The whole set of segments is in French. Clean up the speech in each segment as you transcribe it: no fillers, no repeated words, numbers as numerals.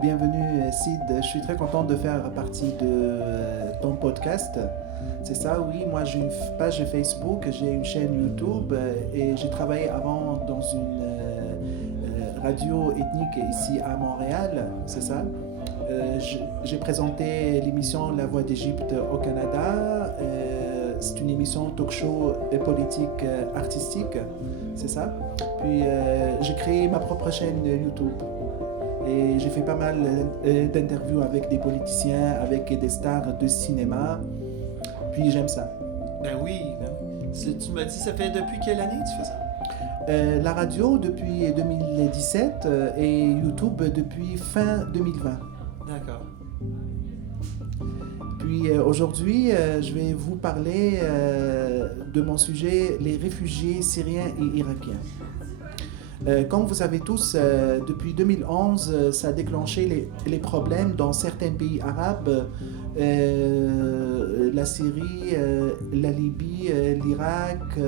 Bienvenue Sid. Je suis très content de faire partie de ton podcast. C'est ça, oui. Moi, j'ai une page Facebook, j'ai une chaîne YouTube et j'ai travaillé avant dans une radio ethnique ici à Montréal. C'est ça. J'ai présenté l'émission La Voix d'Égypte au Canada. C'est une émission talk-show et politique artistique. C'est ça. Puis j'ai créé ma propre chaîne YouTube. Et j'ai fait pas mal d'interviews avec des politiciens, avec des stars de cinéma. Puis j'aime ça. Ben oui. Tu m'as dit, ça fait depuis quelle année tu fais ça? La radio depuis 2017 et YouTube depuis fin 2020. D'accord. Puis aujourd'hui, je vais vous parler de mon sujet, les réfugiés syriens et irakiens. Comme vous savez tous, depuis 2011, ça a déclenché les problèmes dans certains pays arabes, la Syrie, la Libye, l'Irak,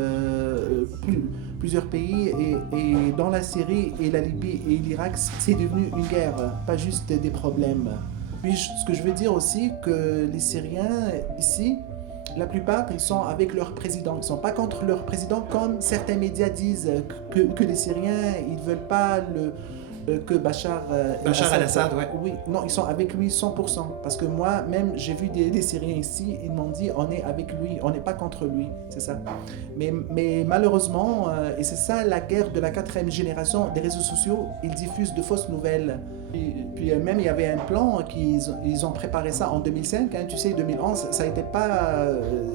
plusieurs pays. Et dans la Syrie et la Libye et l'Irak, c'est devenu une guerre, pas juste des problèmes. Puis ce que je veux dire aussi, que les Syriens ici, la plupart, ils sont avec leur président. Ils ne sont pas contre leur président, comme certains médias disent que les Syriens, ils ne veulent pas que Bachar al-Assad, ouais. Oui, non, ils sont avec lui 100%. Parce que moi, même, j'ai vu des Syriens ici, ils m'ont dit, on est avec lui, on n'est pas contre lui. C'est ça. Mais malheureusement, et c'est ça la guerre de la 4e génération des réseaux sociaux, ils diffusent de fausses nouvelles. Puis même, il y avait un plan ils ont préparé ça en 2005. Hein, tu sais, 2011, ça a été pas...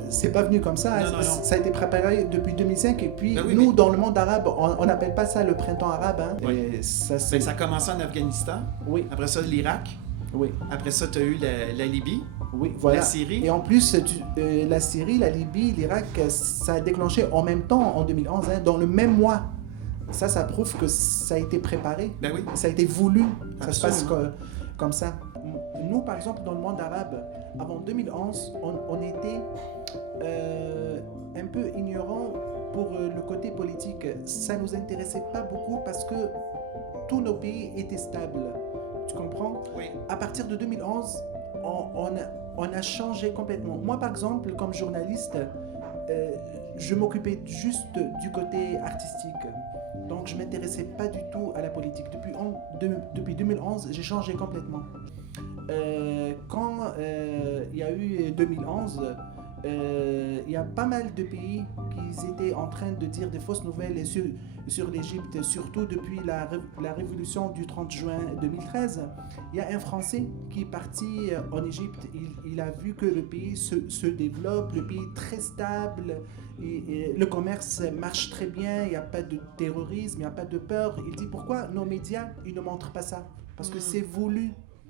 c'est pas venu comme ça. Non. Ça a été préparé depuis 2005. Et puis, Ben oui, nous, dans le monde arabe, on n'appelle pas ça le printemps arabe. Hein, oui. et ça a commencé en Afghanistan. Oui. Après ça, l'Irak. Oui. Après ça, tu as eu la Libye. Oui, voilà. La Syrie. Et en plus, la Syrie, la Libye, l'Irak, ça a déclenché en même temps, en 2011, hein, dans le même mois. Ça prouve que ça a été préparé. Ben oui. Ça a été voulu. Absolument. Ça se passe comme ça. Nous, par exemple, dans le monde arabe, avant 2011, on était un peu ignorants pour le côté politique. Ça ne nous intéressait pas beaucoup parce que tous nos pays étaient stables. Tu comprends? Oui. À partir de 2011, on a changé complètement. Moi, par exemple, comme journaliste, je m'occupais juste du côté artistique. Donc, je ne m'intéressais pas du tout à la politique. Depuis 2011, j'ai changé complètement. Quand il y a eu 2011, il y a pas mal de pays qui étaient en train de dire des fausses nouvelles sur l'Égypte, surtout depuis la révolution du 30 juin 2013. Il y a un Français qui est parti en Égypte. Il a vu que le pays se développe, le pays est très stable, et le commerce marche très bien, il n'y a pas de terrorisme, il n'y a pas de peur. Il dit pourquoi nos médias ils ne montrent pas ça? Parce que c'est voulu.